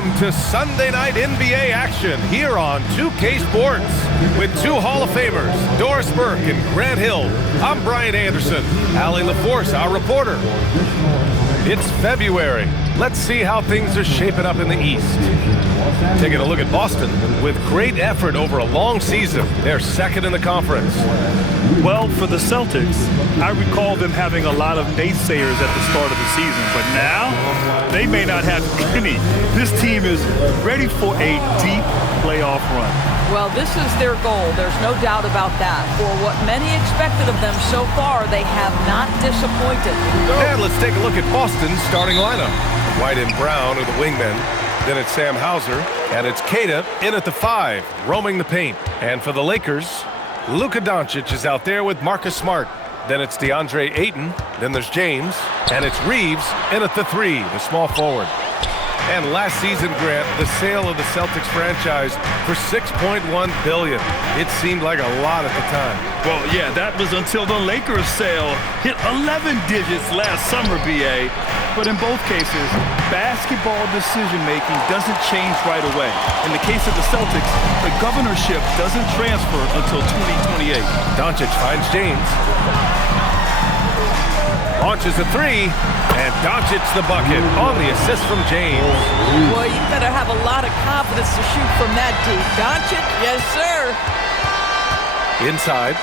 Welcome to Sunday night NBA action here on 2K Sports with two Hall of Famers, Doris Burke and Grant Hill. I'm Brian Anderson. Allie LaForce, our reporter. It's February. Let's see how things are shaping up in the East. Taking a look at Boston with great effort over a long season. They're second in the conference. Well, for the Celtics, I recall them having a lot of naysayers at the start of the season, but now they may not have any. This team is ready for a deep playoff run. Well, this is their goal. There's no doubt about that. For what many expected of them so far, they have not disappointed. And let's take a look at Boston's starting lineup. White and Brown are the wingmen. Then it's Sam Hauser, and it's Keita in at the 5, roaming the paint. And for the Lakers, Luka Doncic is out there with Marcus Smart. Then it's DeAndre Ayton. Then there's James. And it's Reeves in at the 3, the small forward. And last season, Grant, the sale of the Celtics franchise for $6.1 billion. It seemed like a lot at the time. Well, yeah, that was until the Lakers sale hit 11 digits last summer, BA. But in both cases, basketball decision-making doesn't change right away. In the case of the Celtics, the governorship doesn't transfer until 2028. Doncic finds James. Launches a 3, and Doncic the bucket on the assist from James. Boy, you better have a lot of confidence to shoot from that deep. Doncic, yes, sir. Inside,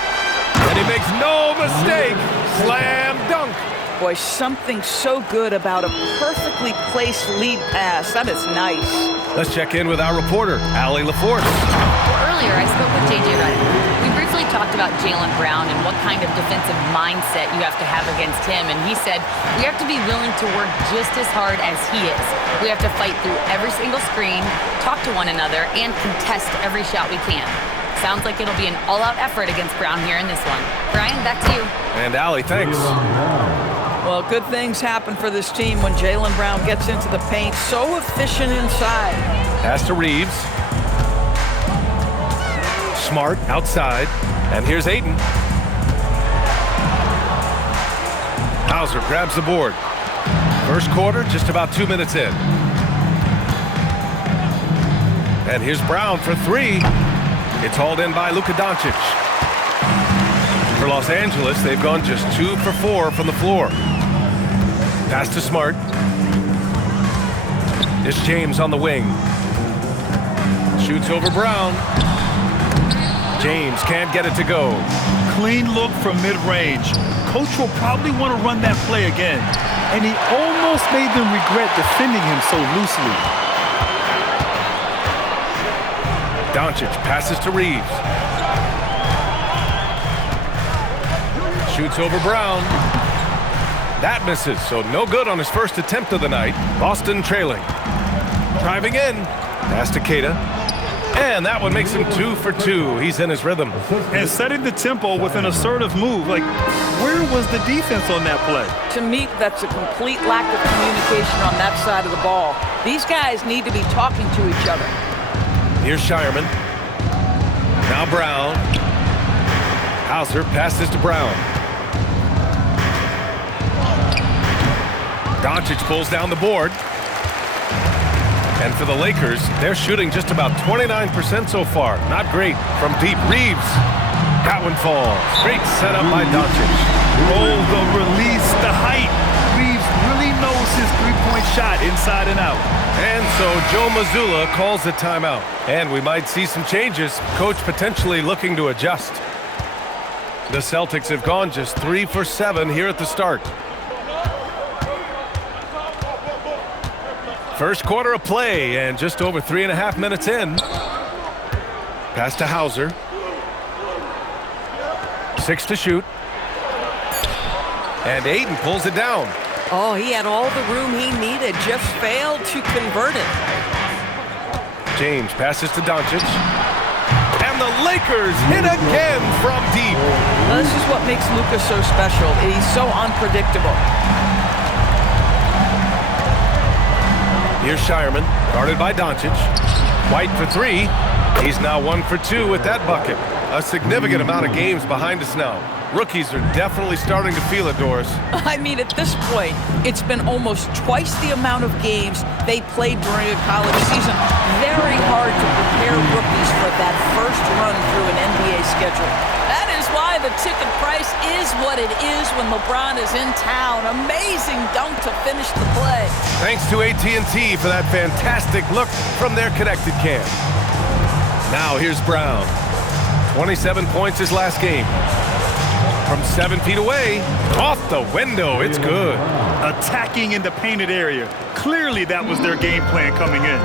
and he makes no mistake. Slam dunk. Boy, something so good about a perfectly placed lead pass. That is nice. Let's check in with our reporter, Allie LaForce. Earlier, I spoke with JJ Redick. We briefly talked about Jaylen Brown and what kind of defensive mindset you have to have against him, and he said we have to be willing to work just as hard as he is. We have to fight through every single screen, talk to one another, and contest every shot we can. Sounds like it'll be an all-out effort against Brown here in this one. Brian, back to you. And Allie, thanks. Well, good things happen for this team when Jaylen Brown gets into the paint. So efficient inside. Pass to Reeves. Smart outside. And here's Ayton. Hauser grabs the board. First quarter, just about 2 minutes in. And here's Brown for 3. It's hauled in by Luka Doncic. For Los Angeles, they've gone just 2 for 4 from the floor. Pass to Smart. It's James on the wing. Shoots over Brown. James can't get it to go. Clean look from mid-range. Coach will probably want to run that play again. And he almost made them regret defending him so loosely. Doncic passes to Reeves. Shoots over Brown. That misses, so no good on his first attempt of the night. Boston trailing. Driving in. Pass to Keita. And that one makes him 2 for 2. He's in his rhythm. And setting the tempo with an assertive move. Like, where was the defense on that play? To me, that's a complete lack of communication on that side of the ball. These guys need to be talking to each other. Here's Shireman. Now Brown. Hauser passes to Brown. Doncic pulls down the board. And for the Lakers, they're shooting just about 29% so far. Not great. From deep, Reeves. That one falls. Great setup by Doncic. Oh, the release, the height. Reeves really knows his three-point shot inside and out. And so Joe Mazzulla calls the timeout. And we might see some changes. Coach potentially looking to adjust. The Celtics have gone just 3 for 7 here at the start. First quarter of play, and just over 3.5 minutes in. Pass to Hauser. 6 to shoot. And Ayton pulls it down. Oh, he had all the room he needed, just failed to convert it. James passes to Doncic. And the Lakers hit again from deep. Well, this is what makes Luka so special. He's so unpredictable. Here's Shireman, guarded by Doncic. White for 3. He's now 1 for 2 with that bucket. A significant amount of games behind us now. Rookies are definitely starting to feel it, Doris. I mean, at this point, it's been almost twice the amount of games they played during a college season. Very hard to prepare rookies for that first run through an NBA schedule. That is why the ticket price is what it is when LeBron is in town. Amazing dunk to finish the play. Thanks to AT&T for that fantastic look from their connected cam. Now here's Brown. 27 points his last game. From 7 feet away, off the window, it's good. Attacking in the painted area. Clearly that was their game plan coming in.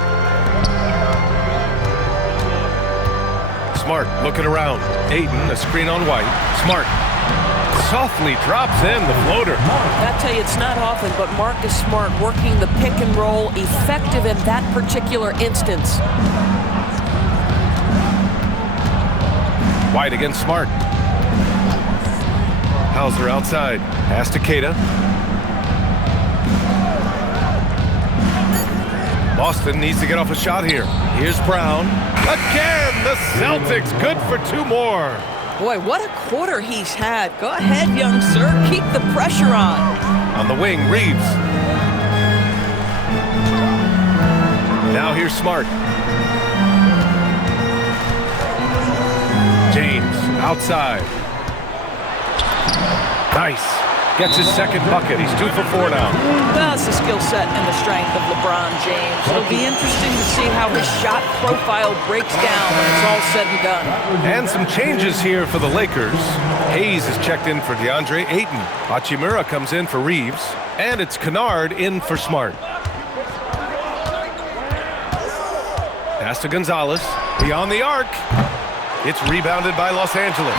Smart looking around. Ayton, a screen on White. Smart softly drops in the floater. I tell you, it's not often, but Marcus Smart working the pick and roll, effective in that particular instance. White against Smart. Hauser outside. Pass to Keita. Boston needs to get off a shot here. Here's Brown. Again, the Celtics good for 2 more. Boy, what a quarter he's had. Go ahead, young sir. Keep the pressure on. On the wing, Reeves. Now here's Smart. James outside. Nice. Gets his second bucket. He's 2 for 4 now. That's the skill set and the strength of LeBron James. It'll be interesting to see how his shot profile breaks down when it's all said and done. And some changes here for the Lakers. Hayes is checked in for DeAndre Ayton. Hachimura comes in for Reeves. And it's Kennard in for Smart. Pass to Gonzalez. Beyond the arc. It's rebounded by Los Angeles.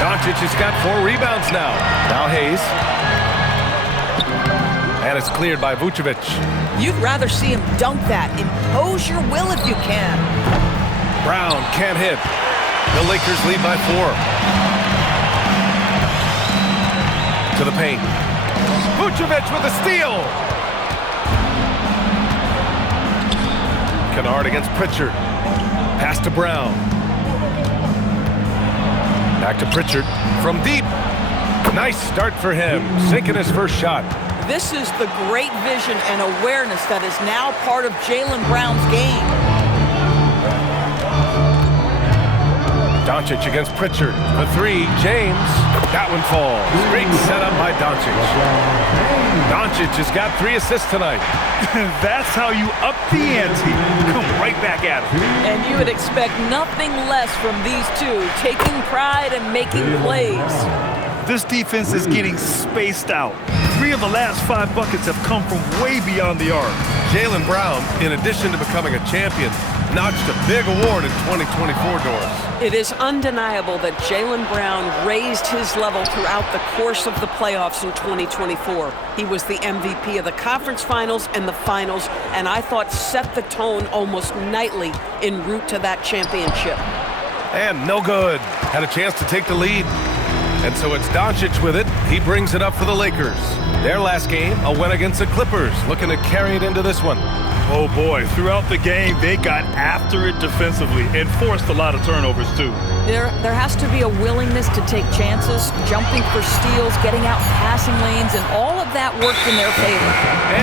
Doncic has got 4 rebounds now. Now Hayes. And it's cleared by Vucevic. You'd rather see him dunk that. Impose your will if you can. Brown can't hit. The Lakers lead by 4. To the paint. Vucevic with a steal. Kennard against Pritchard. Pass to Brown. Back to Pritchard from deep. Nice start for him, sinking his first shot. This is the great vision and awareness that is now part of Jaylen Brown's game. Doncic against Pritchard. The 3, James. That one falls. Great setup by Doncic. Doncic has got 3 assists tonight. That's how you up the ante. Come right back at him. And you would expect nothing less from these two, taking pride and making plays. This defense is getting spaced out. 3 of the last 5 buckets have come from way beyond the arc. Jaylen Brown, in addition to becoming a champion, notched a big award in 2024, Doris. It is undeniable that Jaylen Brown raised his level throughout the course of the playoffs in 2024. He was the MVP of the conference finals and the finals, and I thought set the tone almost nightly en route to that championship. And no good. Had a chance to take the lead. And so it's Doncic with it. He brings it up for the Lakers. Their last game, a win against the Clippers, looking to carry it into this one. Oh boy, throughout the game, they got after it defensively and forced a lot of turnovers too. There has to be a willingness to take chances, jumping for steals, getting out passing lanes, and all of that worked in their favor.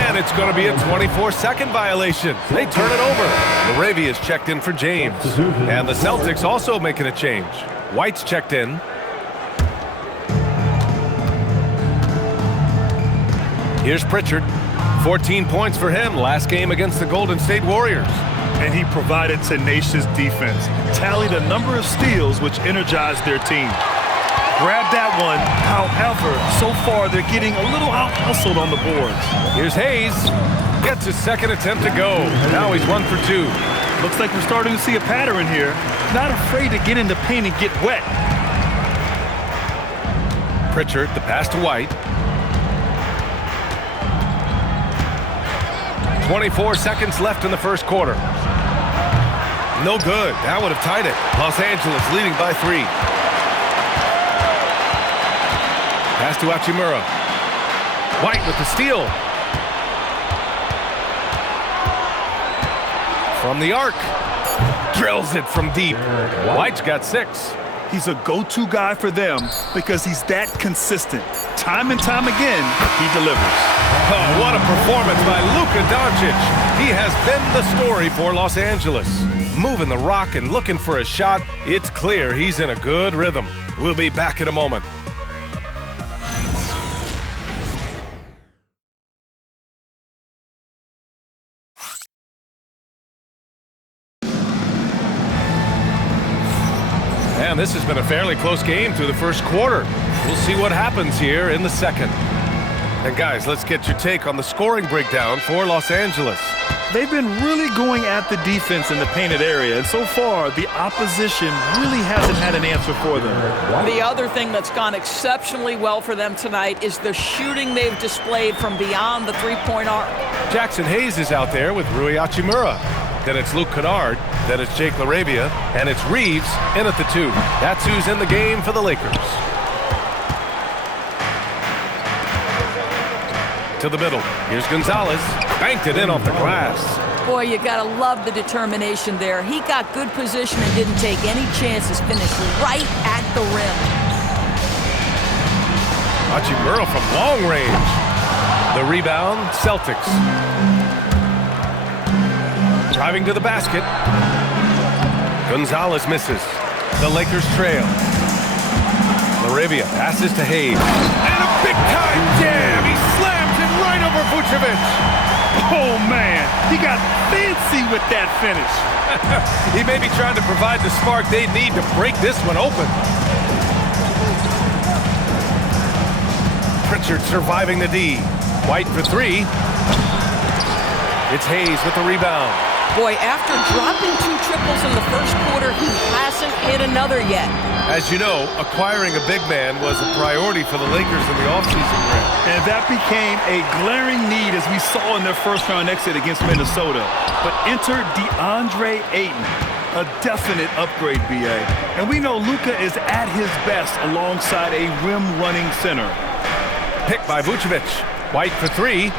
And it's going to be a 24-second violation. They turn it over. Laravia's checked in for James. And the Celtics also making a change. White's checked in. Here's Pritchard. 14 points for him last game against the Golden State Warriors. And he provided tenacious defense, tallied a number of steals which energized their team. Grab that one. However, so far they're getting a little out-hustled on the boards. Here's Hayes. Gets his second attempt to go. Now he's 1 for 2. Looks like we're starting to see a pattern here. Not afraid to get in the paint and get wet. Pritchard, the pass to White. 24 seconds left in the first quarter. No good. That would have tied it. Los Angeles leading by 3. Pass to Hachimura. White with the steal. From the arc. Drills it from deep. White's got 6. He's a go-to guy for them because he's that consistent. Time and time again, he delivers. Oh, what a performance by Luka Doncic. He has been the story for Los Angeles. Moving the rock and looking for a shot, it's clear he's in a good rhythm. We'll be back in a moment. And this has been a fairly close game through the first quarter. We'll see what happens here in the second. And guys, let's get your take on the scoring breakdown for Los Angeles. They've been really going at the defense in the painted area, and so far, the opposition really hasn't had an answer for them. The other thing that's gone exceptionally well for them tonight is the shooting they've displayed from beyond the three-point arc. Jackson Hayes is out there with Rui Hachimura. Then it's Luke Kennard. Then it's Jake LaRavia. And it's Reeves in at the 2. That's who's in the game for the Lakers. To the middle. Here's Gonzalez. Banked it in off the glass. Boy, you gotta love the determination there. He got good position and didn't take any chances. Finished right at the rim. Hachimura from long range. The rebound, Celtics. Driving to the basket. Gonzalez misses. The Lakers trail. LaRavia passes to Hayes. And a big-time jam! He slams it right over Vucevic. Oh, man, he got fancy with that finish. He may be trying to provide the spark they need to break this one open. Pritchard surviving the D. White for 3. It's Hayes with the rebound. Boy, after dropping 2 triples in the first quarter, he hasn't hit another yet. As you know, acquiring a big man was a priority for the Lakers in the offseason, Grant. And that became a glaring need as we saw in their first-round exit against Minnesota. But enter DeAndre Ayton, a definite upgrade, BA. And we know Luka is at his best alongside a rim-running center. Picked by Vucevic. White for 3.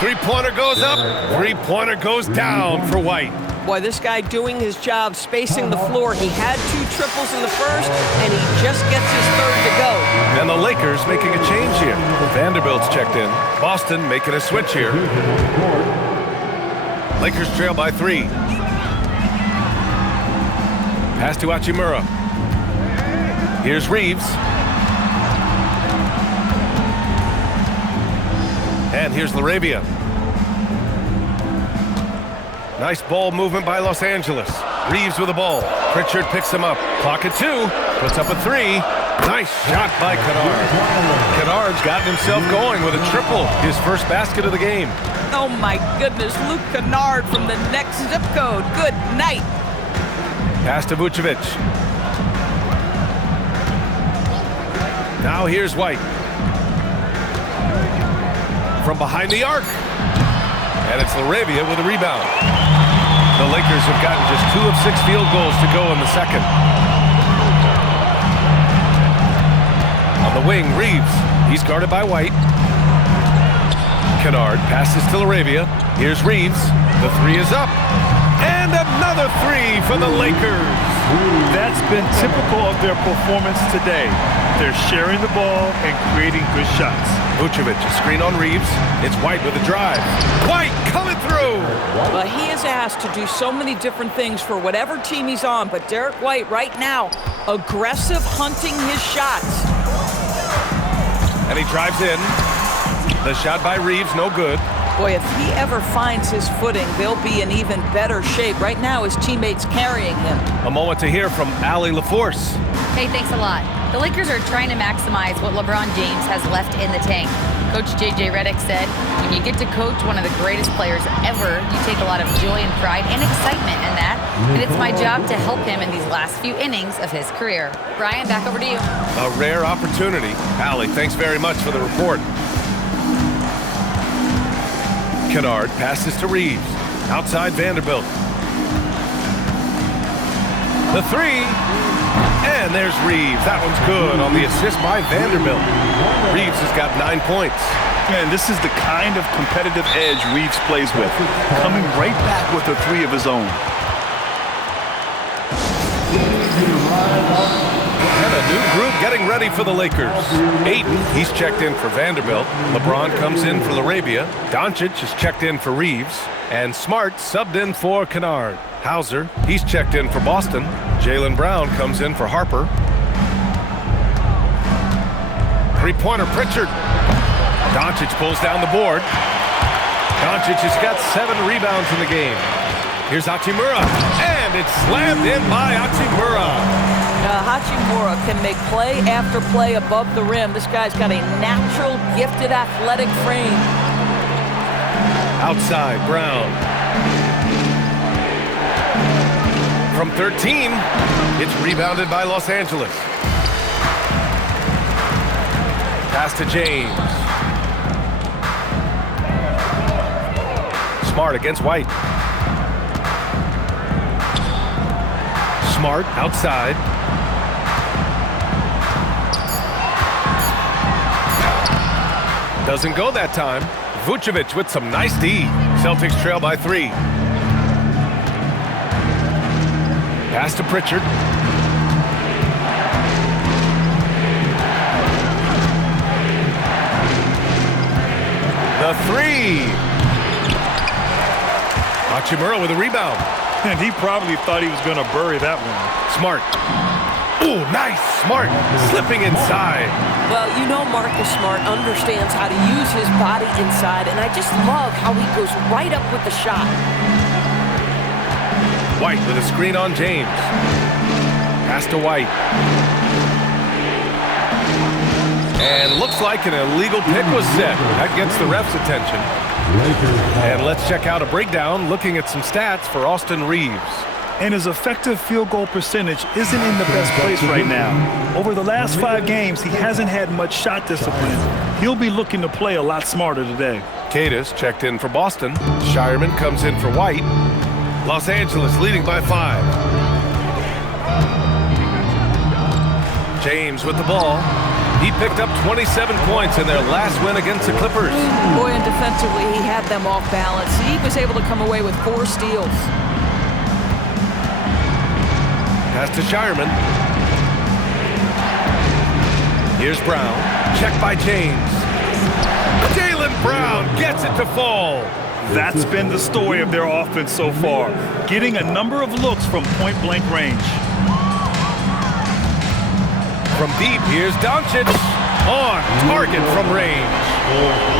Three-pointer goes up. Three-pointer goes down for White. Boy, this guy doing his job, spacing the floor. He had 2 triples in the first, and he just gets his third to go. And the Lakers making a change here. Vanderbilt's checked in. Boston making a switch here. Lakers trail by 3. Pass to Hachimura. Here's Reeves. And here's LaRavia. Nice ball movement by Los Angeles. Reeves with the ball. Pritchard picks him up. Clock at 2. Puts up a 3. Nice shot by Kennard. Kennard's gotten himself going with a triple. His first basket of the game. Oh my goodness, Luke Kennard from the next zip code. Good night. Pass to Vucevic. Now here's White. From behind the arc. And it's LaRavia with a rebound. The Lakers have gotten just 2 of 6 field goals to go in the second. On the wing, Reeves. He's guarded by White. Kennard passes to LaRavia. Here's Reeves. The 3 is up. And another 3 for the Lakers. That's been typical of their performance today. They're sharing the ball and creating good shots. Vucevic, a screen on Reeves. It's White with a drive. White coming through. But he is asked to do so many different things for whatever team he's on. But Derek White right now, aggressive hunting his shots. And he drives in. The shot by Reeves, no good. Boy, if he ever finds his footing, they'll be in even better shape. Right now, his teammates carrying him. A moment to hear from Allie LaForce. Hey, thanks a lot. The Lakers are trying to maximize what LeBron James has left in the tank. Coach J.J. Redick said, when you get to coach one of the greatest players ever, you take a lot of joy and pride and excitement in that. And it's my job to help him in these last few innings of his career. Brian, back over to you. A rare opportunity. Allie, thanks very much for the report. Kennard passes to Reeves. Outside Vanderbilt. The 3. And there's Reeves. That one's good on the assist by Vanderbilt. Reeves has got 9 points. And this is the kind of competitive edge Reeves plays with. Coming right back with a 3 of his own. And a new group getting ready for the Lakers. Ayton, he's checked in for Vanderbilt. LeBron comes in for Laravia. Doncic is checked in for Reeves. And Smart subbed in for Kennard. Hauser, he's checked in for Boston. Jaylen Brown comes in for Harper. Three-pointer Pritchard. Doncic pulls down the board. Doncic has got 7 rebounds in the game. Here's Hachimura, and it's slammed in by Hachimura. Hachimura can make play after play above the rim. This guy's got a natural, gifted, athletic frame. Outside, Brown. From 13, it's rebounded by Los Angeles. Pass to James. Smart against White. Smart outside. Doesn't go that time. Vucevic with some nice D. Celtics trail by 3. Pass to Pritchard. The 3. Hachimura with a rebound. And he probably thought he was going to bury that one. Smart. Ooh, nice. Smart. Slipping inside. Well, you know Marcus Smart understands how to use his body inside, and I just love how he goes right up with the shot. White with a screen on James. Pass to White. And looks like an illegal pick was set. That gets the ref's attention. And let's check out a breakdown looking at some stats for Austin Reeves. And his effective field goal percentage isn't in the best place right now. Over the last 5 games, he hasn't had much shot discipline. He'll be looking to play a lot smarter today. Cadis checked in for Boston. Shireman comes in for White. Los Angeles leading by 5. James with the ball. He picked up 27 points in their last win against the Clippers. Boy, and defensively, he had them off balance. He was able to come away with 4 steals. Pass to Shireman. Here's Brown. Checked by James. Jaylen Brown gets it to fall. That's been the story of their offense so far, getting a number of looks from point-blank range. From deep, here's Doncic. On target from range.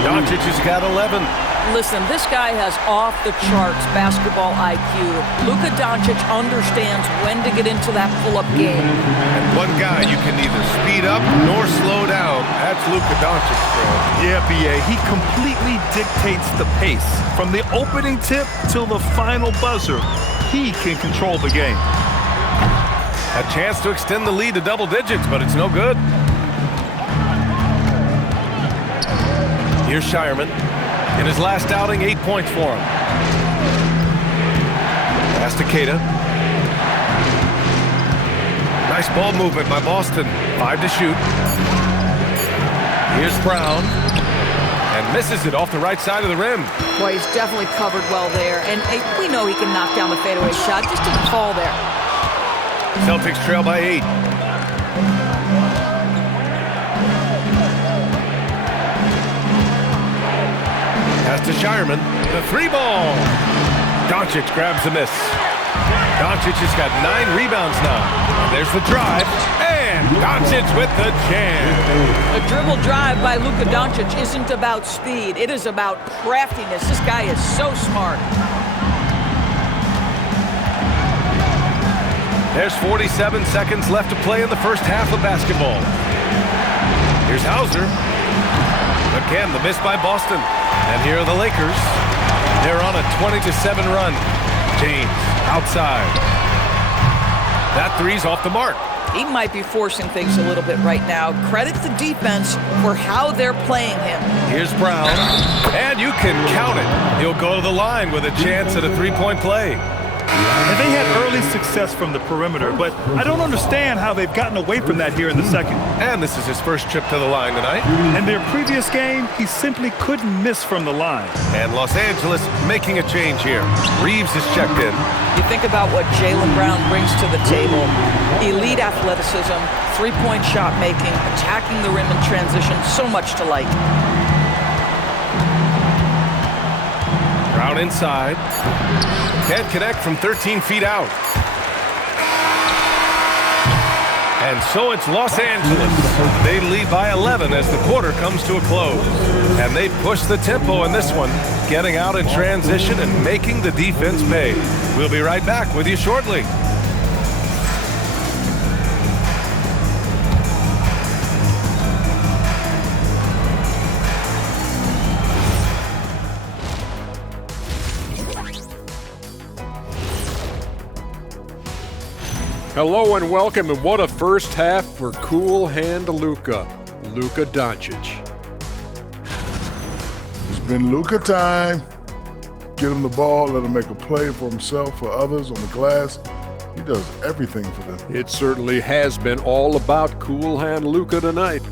Doncic has got 11. Listen, this guy has off-the-charts basketball IQ. Luka Doncic understands when to get into that pull-up game. And one guy you can neither speed up nor slow down. That's Luka Doncic, bro. Yeah, B.A., he completely dictates the pace. From the opening tip till the final buzzer, he can control the game. A chance to extend the lead to double digits, but it's no good. Here's Shireman. In his last outing, 8 points for him. Pass to Queta. Nice ball movement by Boston. 5 to shoot. Here's Brown. And misses it off the right side of the rim. Boy, he's definitely covered well there. And we know he can knock down the fadeaway shot. Just didn't fall there. Celtics trail by 8. Pass to Shireman. The 3-ball. Doncic grabs the miss. Doncic has got 9 rebounds now. And there's the drive. And Doncic with the jam. The dribble drive by Luka Doncic isn't about speed. It is about craftiness. This guy is so smart. There's 47 seconds left to play in the first half of basketball. Here's Hauser. Again, the miss by Boston. And here are the Lakers. They're on a 20-7 run. James, outside. That 3's off the mark. He might be forcing things a little bit right now. Credit the defense for how they're playing him. Here's Brown. And you can count it. He'll go to the line with a chance at a 3-point play. And they had early success from the perimeter, but I don't understand how they've gotten away from that here in the second. And this is his first trip to the line tonight. In their previous game, he simply couldn't miss from the line. And Los Angeles making a change here. Reeves is checked in. You think about what Jaylen Brown brings to the table, elite athleticism, three-point shot making, attacking the rim in transition, so much to like. Brown inside. Can't connect from 13 feet out. And so it's Los Angeles. They lead by 11 as the quarter comes to a close. And they push the tempo in this one, getting out in transition and making the defense pay. We'll be right back with you shortly. Hello and welcome, and what a first half for cool hand Luka Doncic. It's been Luka time. Get him the ball, let him make a play for himself, for others on the glass. He does everything for them. It certainly has been all about cool hand Luka tonight.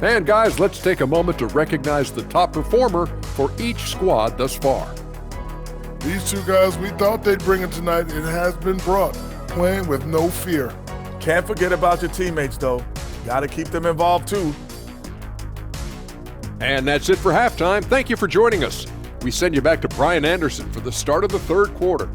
And guys, let's take a moment to recognize the top performer for each squad thus far. These two guys, we thought they'd bring it tonight. It has been brought, playing with no fear. Can't forget about your teammates, though. Got to keep them involved, too. And that's it for halftime. Thank you for joining us. We send you back to Brian Anderson for the start of the third quarter.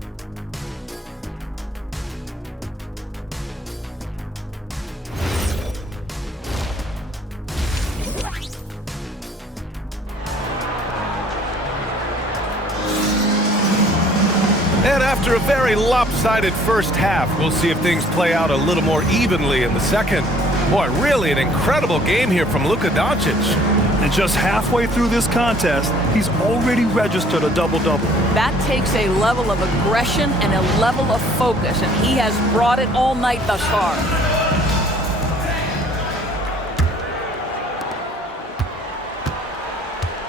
And after a very lopsided first half, we'll see if things play out a little more evenly in the second. Boy, really an incredible game here from Luka Doncic. And just halfway through this contest, he's already registered a double-double. That takes a level of aggression and a level of focus, and he has brought it all night thus far.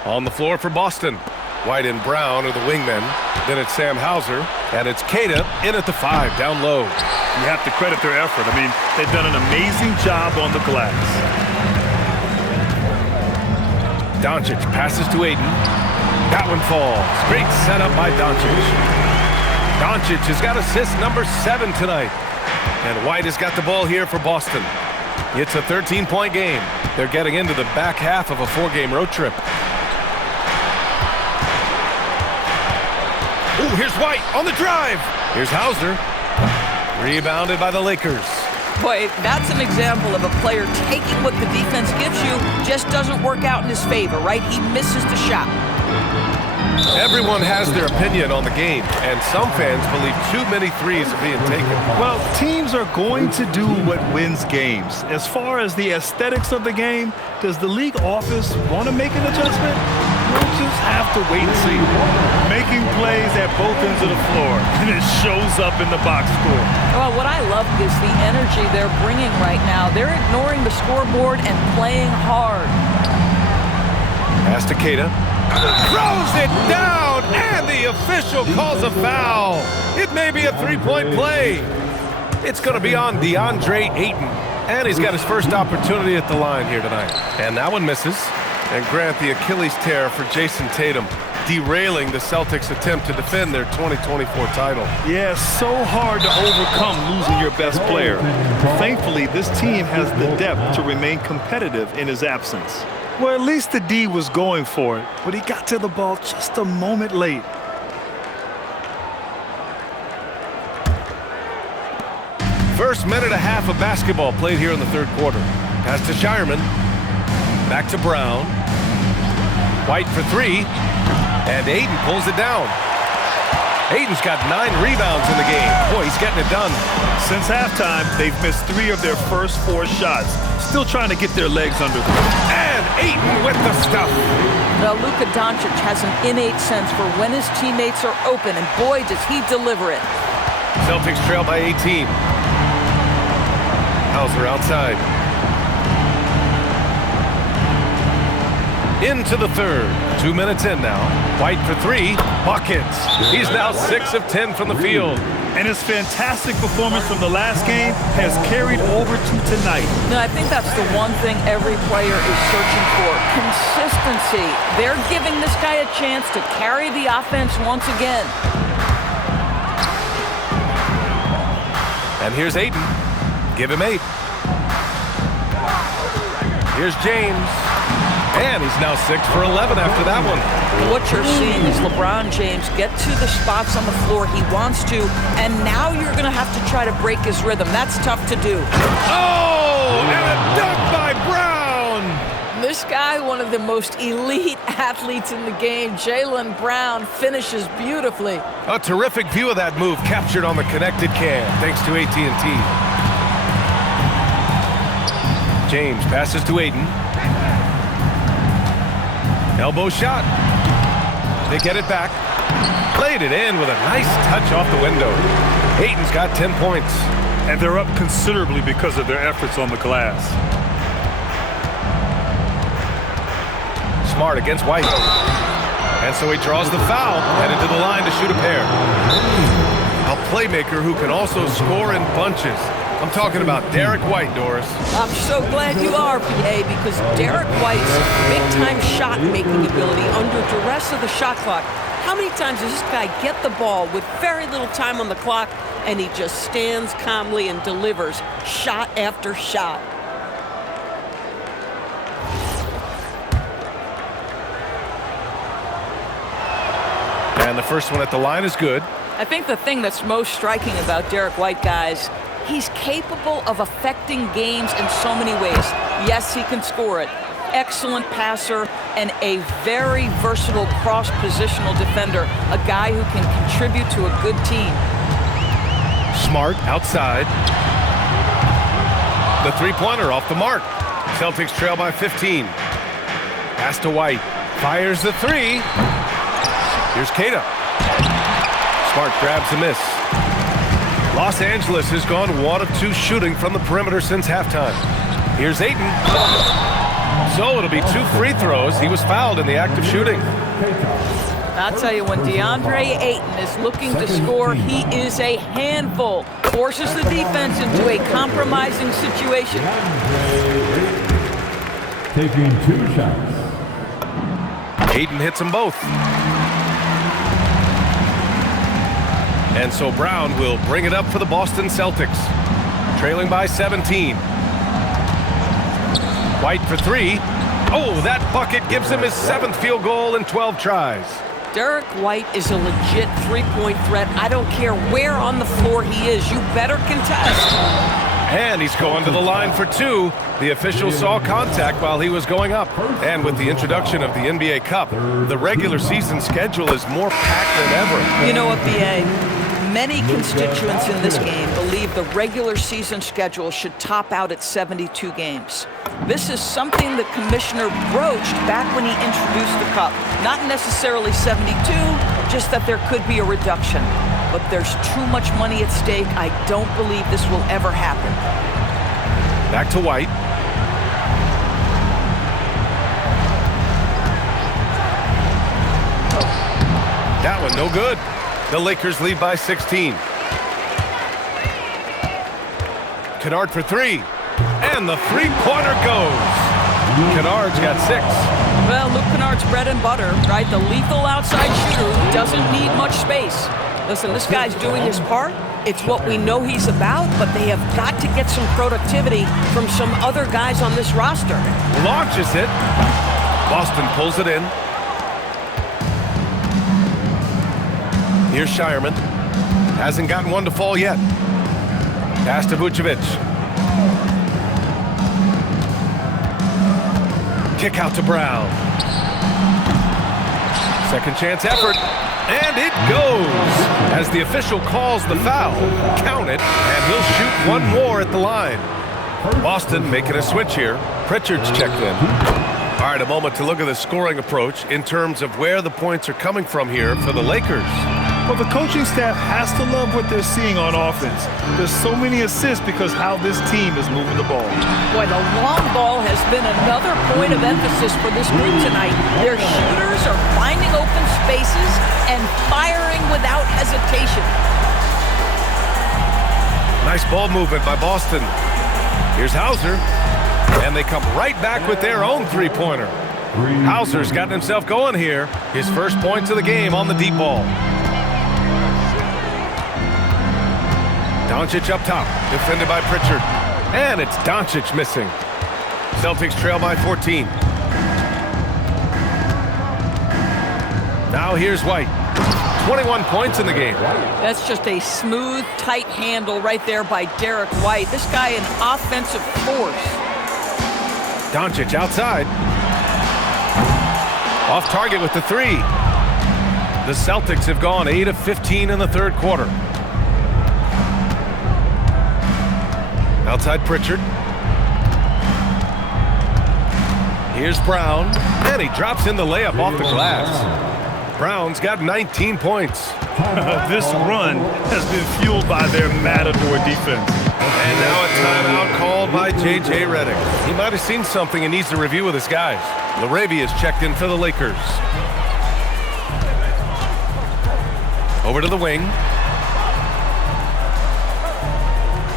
On the floor for Boston. White and Brown are the wingmen. Then it's Sam Hauser, and it's Keita in at the 5, down low. You have to credit their effort. I mean, they've done an amazing job on the glass. Doncic passes to Ayton. That one falls. Great setup by Doncic. Doncic has got assist number 7 tonight. And White has got the ball here for Boston. It's a 13-point game. They're getting into the back half of a 4-game road trip. Ooh, here's White on the drive. Here's Hauser. Rebounded by the Lakers. Boy, that's an example of a player taking what the defense gives you, just doesn't work out in his favor, right? He misses the shot. Everyone has their opinion on the game, and some fans believe too many threes are being taken. Well, teams are going to do what wins games. As far as the aesthetics of the game, does the league office want to make an adjustment? We'll just have to wait and see. Making plays at both ends of the floor, and it shows up in the box score. Well, what I love is the energy they're bringing right now. They're ignoring the scoreboard and playing hard. Pass to Keita. Throws it down, and the official calls a foul. It may be a three-point play. It's going to be on DeAndre Ayton, and he's got his first opportunity at the line here tonight. And that one misses. And grant the Achilles tear for Jason Tatum, derailing the Celtics' attempt to defend their 2024 title. Yeah, so hard to overcome losing your best player. Thankfully, this team has the depth to remain competitive in his absence. Well, at least the D was going for it, but he got to the ball just a moment late. First minute and a half of basketball played here in the third quarter. Pass to Shireman. Back to Brown. White for 3. And Ayton pulls it down. Ayton's got 9 rebounds in the game. Boy, he's getting it done. Since halftime, they've missed 3 of their first 4 shots. Still trying to get their legs under them. And Ayton with the stuff. Now, Luka Doncic has an innate sense for when his teammates are open, and boy, does he deliver it. Celtics trail by 18. Hauser outside. Into the third. 2 minutes in now. White for 3. Buckets. He's now 6 of 10 from the field. And his fantastic performance from the last game has carried over to tonight. Now, I think that's the one thing every player is searching for. see. They're giving this guy a chance to carry the offense once again. And here's Ayton. Give him 8. Here's James. And he's now 6 for 11 after that one. What you're seeing is LeBron James get to the spots on the floor he wants to, and now you're going to have to try to break his rhythm. That's tough to do. Oh, and a dunk by Brown. This guy, one of the most elite athletes in the game, Jaylen Brown, finishes beautifully. A terrific view of that move captured on the connected cam, thanks to AT&T. James passes to Ayton. Elbow shot. They get it back. Played it in with a nice touch off the window. Ayton's got 10 points. And they're up considerably because of their efforts on the glass. Smart against White. And so he draws the foul, headed to the line to shoot a pair. A playmaker who can also score in bunches. I'm talking about Derek White, Doris. I'm so glad you are, PA, because Derek White's big-time shot-making ability under duress of the shot clock. How many times does this guy get the ball with very little time on the clock, and he just stands calmly and delivers shot after shot? And the first one at the line is good. I think the thing that's most striking about Derek White, guys, he's capable of affecting games in so many ways. Yes, he can score it. Excellent passer and a very versatile cross-positional defender, a guy who can contribute to a good team. Smart outside. The three-pointer off the mark. Celtics trail by 15. Pass to White. Fires the three. Here's Keita. Smart grabs a miss. Los Angeles has gone 1 of 2 shooting from the perimeter since halftime. Here's Ayton. So it'll be 2 free throws. He was fouled in the act of shooting. I'll tell you, when DeAndre Ayton is looking to score, he is a handful. Forces the defense into a compromising situation. Taking 2 shots. Ayton hits them both. And so Brown will bring it up for the Boston Celtics. Trailing by 17. White for 3. Oh, that bucket gives him his 7th field goal in 12 tries. Derek White is a legit three-point threat. I don't care where on the floor he is. You better contest. And he's going to the line for 2. The official saw contact while he was going up. And with the introduction of the NBA Cup, the regular season schedule is more packed than ever. You know what, BA? Many constituents in this game believe the regular season schedule should top out at 72 games. This is something the commissioner broached back when he introduced the Cup. Not necessarily 72, just that there could be a reduction. But there's too much money at stake. I don't believe this will ever happen. Back to White. That one no good. The Lakers lead by 16. Kennard for 3. And the three-pointer goes. Kennard's got 6. Well, Luke Kennard's bread and butter, right? The lethal outside shooter who doesn't need much space. Listen, this guy's doing his part. It's what we know he's about, but they have got to get some productivity from some other guys on this roster. Launches it. Boston pulls it in. Here's Shireman. Hasn't gotten one to fall yet. Pass to Vucevic. Kick out to Brown. Second chance effort. And it goes. As the official calls the foul, count it, and he'll shoot one more at the line. Boston making a switch here. Pritchard's checked in. All right, a moment to look at the scoring approach in terms of where the points are coming from here for the Lakers. Well, the coaching staff has to love what they're seeing on offense. There's so many assists because how this team is moving the ball. Boy, the long ball has been another point of emphasis for this group tonight. Their shooters are finding open spaces and firing without hesitation. Nice ball movement by Boston. Here's Hauser. And they come right back with their own three-pointer. Hauser's gotten himself going here. His first points of the game on the deep ball. Doncic up top, defended by Pritchard. And it's Doncic missing. Celtics trail by 14. Now here's White. 21 points in the game. That's just a smooth, tight handle right there by Derek White. This guy an offensive force. Doncic outside. Off target with the three. The Celtics have gone 8 of 15 in the third quarter. Outside Pritchard. Here's Brown. And he drops in the layup off the glass. Brown's got 19 points. This run has been fueled by their Matador defense. And now a timeout called by J.J. Redick. He might have seen something and needs to review with his guys. Laravia's checked in for the Lakers. Over to the wing.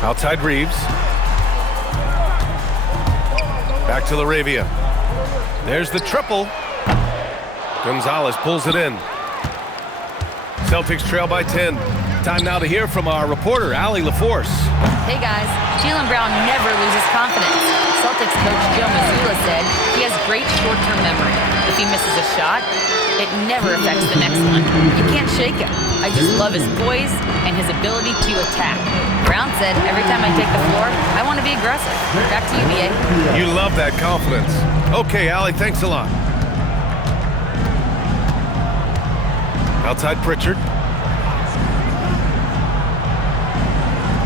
Outside Reeves. Back to Laravia. There's the triple. Gonzalez pulls it in. Celtics trail by 10. Time now to hear from our reporter, Allie LaForce. Hey guys, Jaylen Brown never loses confidence. Celtics coach Joe Mazzulla said he has great short-term memory. If he misses a shot, it never affects the next one. You can't shake him. I just love his poise and his ability to attack. Brown said, every time I take the floor, I want to be aggressive. Back to you, BA. You love that confidence. Okay, Allie, thanks a lot. Outside Pritchard.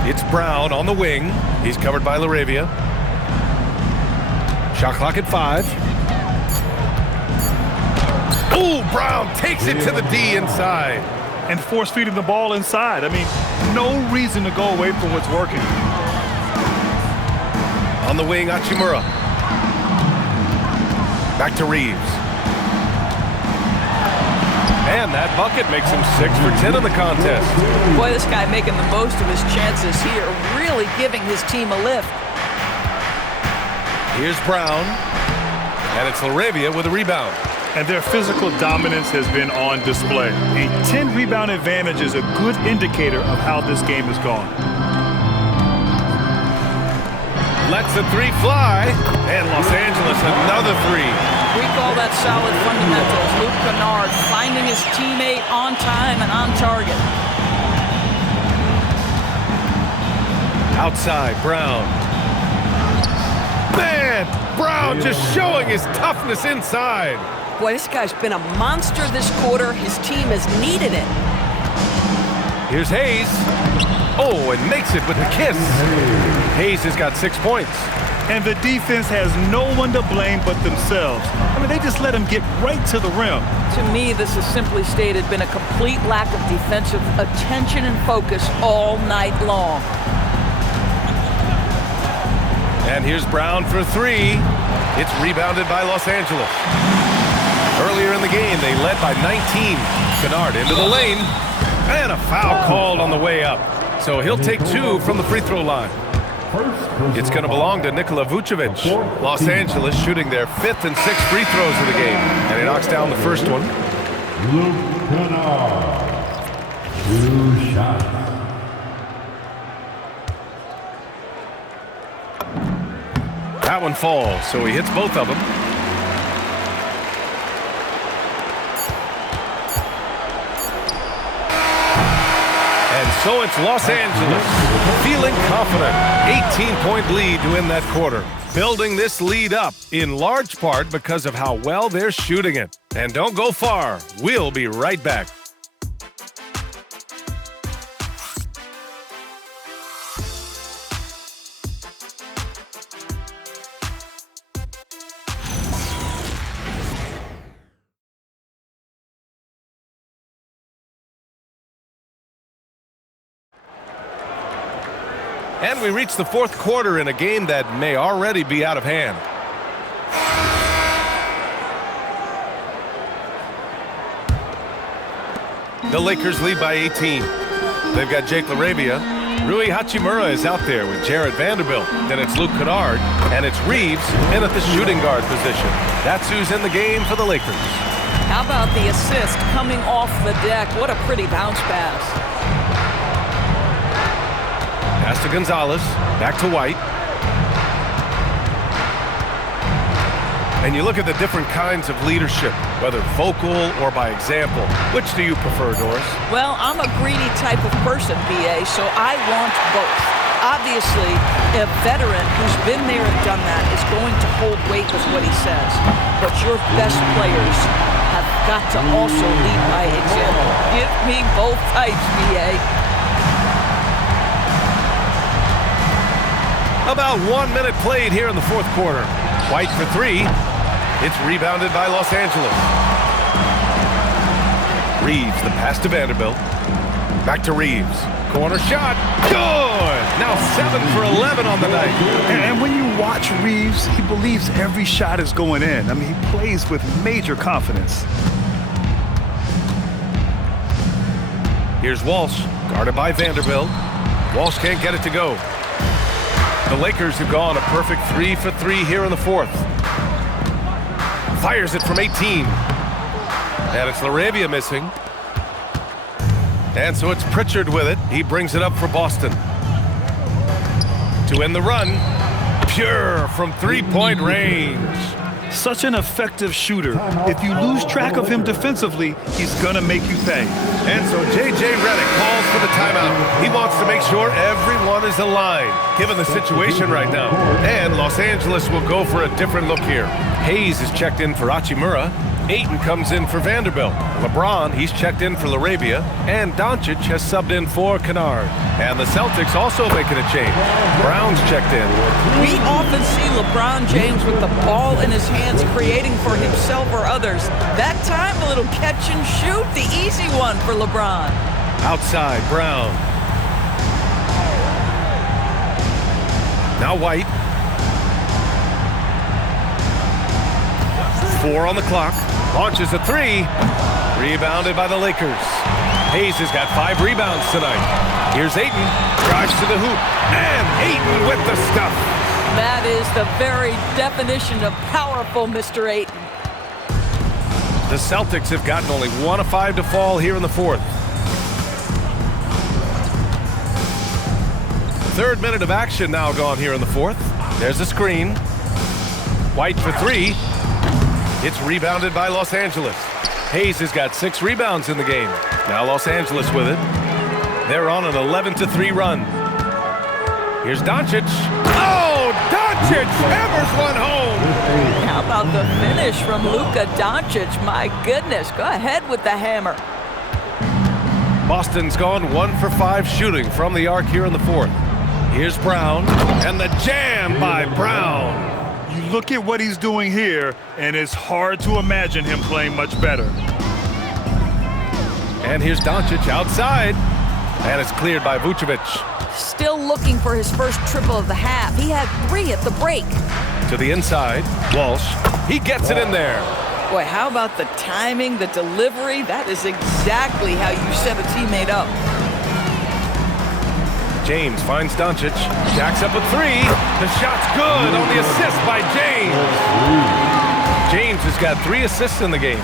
It's Brown on the wing. He's covered by Laravia. Shot clock at 5. Ooh, Brown takes it to the D inside. And force feeding the ball inside. I mean, no reason to go away from what's working. On the wing, Hachimura. Back to Reeves. And that bucket makes him 6 for 10 in the contest. Boy, this guy making the most of his chances here, really giving his team a lift. Here's Brown. And it's Laravia with a rebound. And their physical dominance has been on display. A 10-rebound advantage is a good indicator of how this game has gone. Lets the three fly. And Los Angeles another three. We call that solid fundamentals. Luke Kennard finding his teammate on time and on target. Outside, Brown. Man, Brown just showing his toughness inside. Boy, this guy's been a monster this quarter. His team has needed it. Here's Hayes. Oh, and makes it with the kiss. Hayes has got 6 points. And the defense has no one to blame but themselves. I mean, they just let him get right to the rim. To me, this has simply stated been a complete lack of defensive attention and focus all night long. And here's Brown for 3. It's rebounded by Los Angeles. Earlier in the game, they led by 19. Kennard into the lane. And a foul called on the way up. So he'll take 2 from the free throw line. It's going to belong to Nikola Vucevic. Los Angeles shooting their 5th and 6th free throws of the game. And he knocks down the first one. Luke Kennard. 2 shots. That one falls, so he hits both of them. And so it's Los Angeles, feeling confident. 18-point lead to win that quarter. Building this lead up in large part because of how well they're shooting it. And don't go far. We'll be right back. And we reach the fourth quarter in a game that may already be out of hand. The Lakers lead by 18. They've got Jake Laravia. Rui Hachimura is out there with Jarred Vanderbilt. Then it's Luke Kennard, and it's Reeves in at the shooting guard position. That's who's in the game for the Lakers. How about the assist coming off the deck? What a pretty bounce pass. Pass to Gonzalez, back to White. And you look at the different kinds of leadership, whether vocal or by example. Which do you prefer, Doris? Well, I'm a greedy type of person, BA, so I want both. Obviously, a veteran who's been there and done that is going to hold weight with what he says. But your best players have got to also lead by example. Give me both types, BA. About 1 minute played here in the fourth quarter. White for three. It's rebounded by Los Angeles. Reeves, the pass to Vanderbilt. Back to Reeves. Corner shot. Good! Now 7 for 11 on the night. And when you watch Reeves, he believes every shot is going in. I mean, he plays with major confidence. Here's Walsh, guarded by Vanderbilt. Walsh can't get it to go. The Lakers have gone a perfect 3 for 3 here in the fourth. Fires it from 18. And it's LaRavia missing. And so it's Pritchard with it. He brings it up for Boston. To end the run, Pure from three-point range. Such an effective shooter. If you lose track of him defensively, he's gonna make you pay. And so J.J. Redick calls for the timeout. He wants to make sure everyone is aligned, given the situation right now. And Los Angeles will go for a different look here. Hayes is checked in for Hachimura. Ayton comes in for Vanderbilt. LeBron, he's checked in for LaRavia. And Doncic has subbed in for Kennard. And the Celtics also making a change. Brown's checked in. We often see LeBron James with the ball in his hands, creating for himself or others. That time, a little catch and shoot, the easy one for LeBron. Outside, Brown. Now White. 4 on the clock. Launches a three. Rebounded by the Lakers. Hayes has got 5 rebounds tonight. Here's Ayton. Drives to the hoop. And Ayton with the stuff. That is the very definition of powerful, Mr. Ayton. The Celtics have gotten only 1 of 5 to fall here in the fourth. Third minute of action now gone here in the fourth. There's a screen. White for 3. It's rebounded by Los Angeles. Hayes has got 6 rebounds in the game. Now Los Angeles with it. They're on an 11-3 run. Here's Doncic. Oh, Doncic hammers one home. How about the finish from Luka Doncic? My goodness, go ahead with the hammer. Boston's gone 1 for 5 shooting from the arc here in the fourth. Here's Brown, and the jam by Brown. You look at what he's doing here, and it's hard to imagine him playing much better. And here's Doncic outside, and it's cleared by Vucevic. Still looking for his first triple of the half. He had 3 at the break. To the inside, Walsh. He gets it in there. Boy, how about the timing, the delivery? That is exactly how you set a teammate up. James finds Doncic. Jacks up a 3. The shot's good on the assist by James. James has got 3 assists in the game.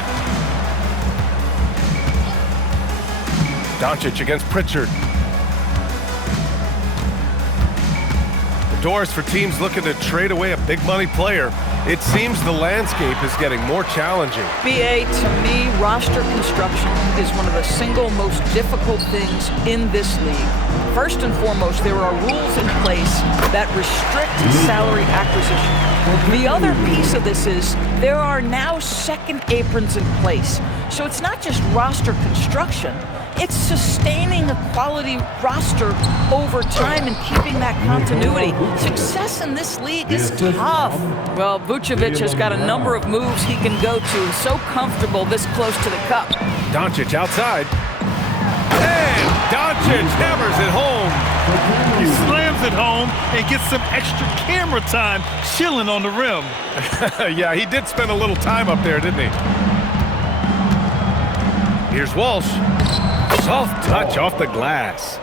Doncic against Pritchard. The doors for teams looking to trade away a big money player. It seems the landscape is getting more challenging. BA, to me, roster construction is one of the single most difficult things in this league. First and foremost, there are rules in place that restrict salary acquisition. The other piece of this is there are now second aprons in place. So it's not just roster construction, it's sustaining a quality roster over time and keeping that continuity. Success in this league is tough. Well, Vucevic has got a number of moves he can go to. So comfortable this close to the cup. Doncic outside. And Doncic hammers it home. He slams it home and gets some extra camera time chilling on the rim. Yeah, he did spend a little time up there, didn't he? Here's Walsh. Soft touch off the glass.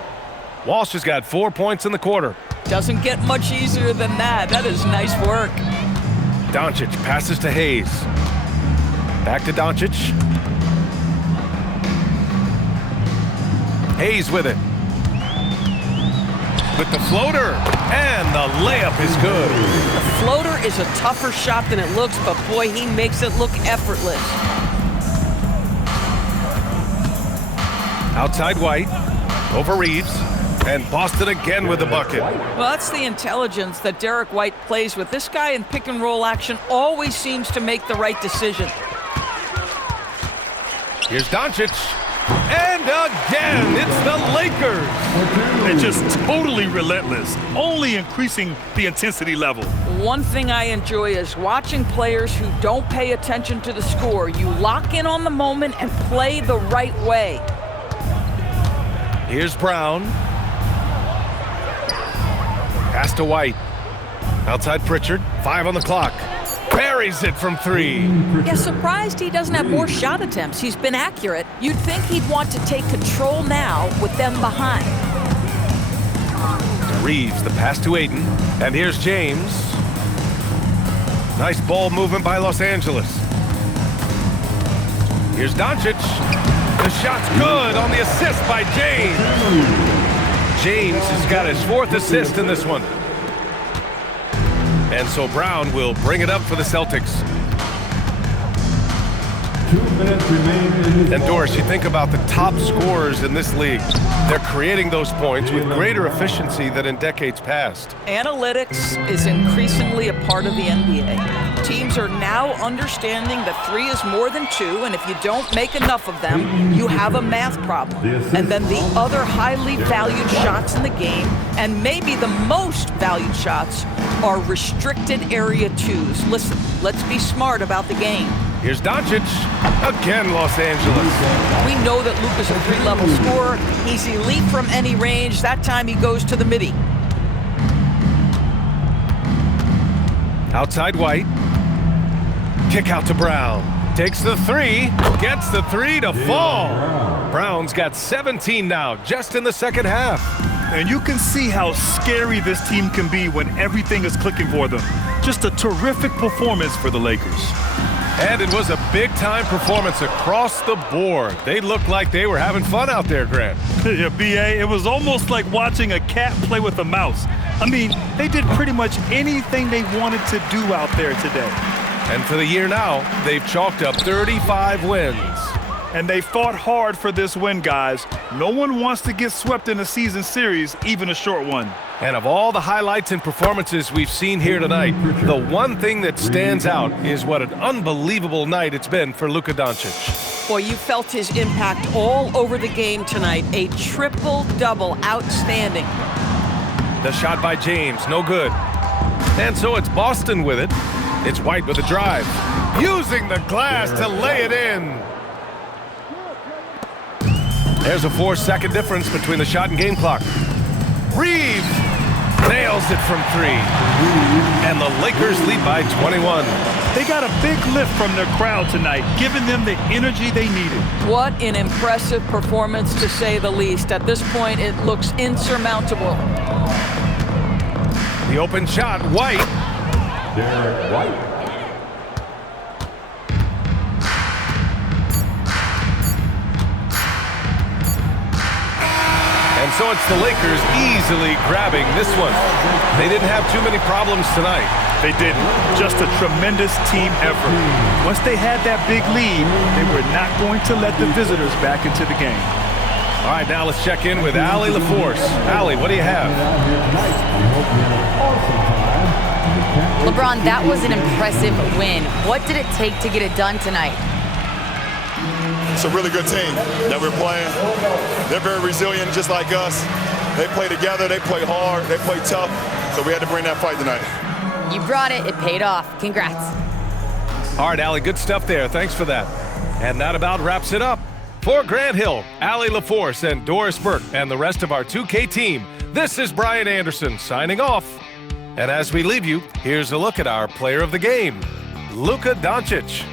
Walsh has got 4 points in the quarter. Doesn't get much easier than that. That is nice work. Doncic passes to Hayes. Back to Doncic. Hayes with it. With the floater, and the layup is good. The floater is a tougher shot than it looks, but boy, he makes it look effortless. Outside White, over Reeves, and Boston again with the bucket. Well, that's the intelligence that Derek White plays with. This guy in pick and roll action always seems to make the right decision. Here's Doncic. And again, it's the Lakers. They're just totally relentless, only increasing the intensity level. One thing I enjoy is watching players who don't pay attention to the score. You lock in on the moment and play the right way. Here's Brown. Pass to White. Outside Pritchard, 5 on the clock. Buries it from 3. Yeah, surprised he doesn't have more shot attempts. He's been accurate. You'd think he'd want to take control now with them behind. Reeves, the pass to Ayton. And here's James. Nice ball movement by Los Angeles. Here's Doncic. The shot's good on the assist by James. James has got his 4th assist in this one. And so Brown will bring it up for the Celtics. 2 minutes remain. And Doris, you think about the top scorers in this league. They're creating those points with greater efficiency than in decades past. Analytics is increasingly a part of the NBA. Teams are now understanding that 3 is more than 2, and if you don't make enough of them, you have a math problem. And then the other highly valued shots in the game, and maybe the most valued shots, are restricted area 2s. Listen, let's be smart about the game. Here's Doncic. Again, Los Angeles. We know that Luka's a 3-level scorer. He's elite from any range. That time he goes to the midi. Outside White. Kick out to Brown. Takes the 3. Gets the 3 to fall. Brown's got 17 now, just in the second half. And you can see how scary this team can be when everything is clicking for them. Just a terrific performance for the Lakers. And it was a big-time performance across the board. They looked like they were having fun out there, Grant. Yeah, B.A., it was almost like watching a cat play with a mouse. I mean, they did pretty much anything they wanted to do out there today. And for the year now, they've chalked up 35 wins. And they fought hard for this win, guys. No one wants to get swept in a season series, even a short one. And of all the highlights and performances we've seen here tonight, the one thing that stands out is what an unbelievable night it's been for Luka Doncic. Boy, you felt his impact all over the game tonight. A triple-double, outstanding. The shot by James, no good. And so it's Boston with it. It's White with a drive. Using the glass to lay it in. There's a 4-second difference between the shot and game clock. Reeves nails it from 3. And the Lakers lead by 21. They got a big lift from their crowd tonight, giving them the energy they needed. What an impressive performance, to say the least. At this point, it looks insurmountable. The open shot, White. Derek White. And so it's the Lakers easily grabbing this one. They didn't have too many problems tonight. They didn't. Just a tremendous team effort. Once they had that big lead, they were not going to let the visitors back into the game. All right, now let's check in with Allie LaForce. Allie, what do you have? LeBron, that was an impressive win. What did it take to get it done tonight? It's a really good team that we're playing. They're very resilient, just like us. They play together, they play hard, they play tough. So we had to bring that fight tonight. You brought it. It paid off. Congrats. All right, Allie, good stuff there. Thanks for that. And that about wraps it up. For Grant Hill, Allie LaForce, and Doris Burke, and the rest of our 2K team, this is Brian Anderson signing off. And as we leave you, here's a look at our player of the game, Luka Doncic.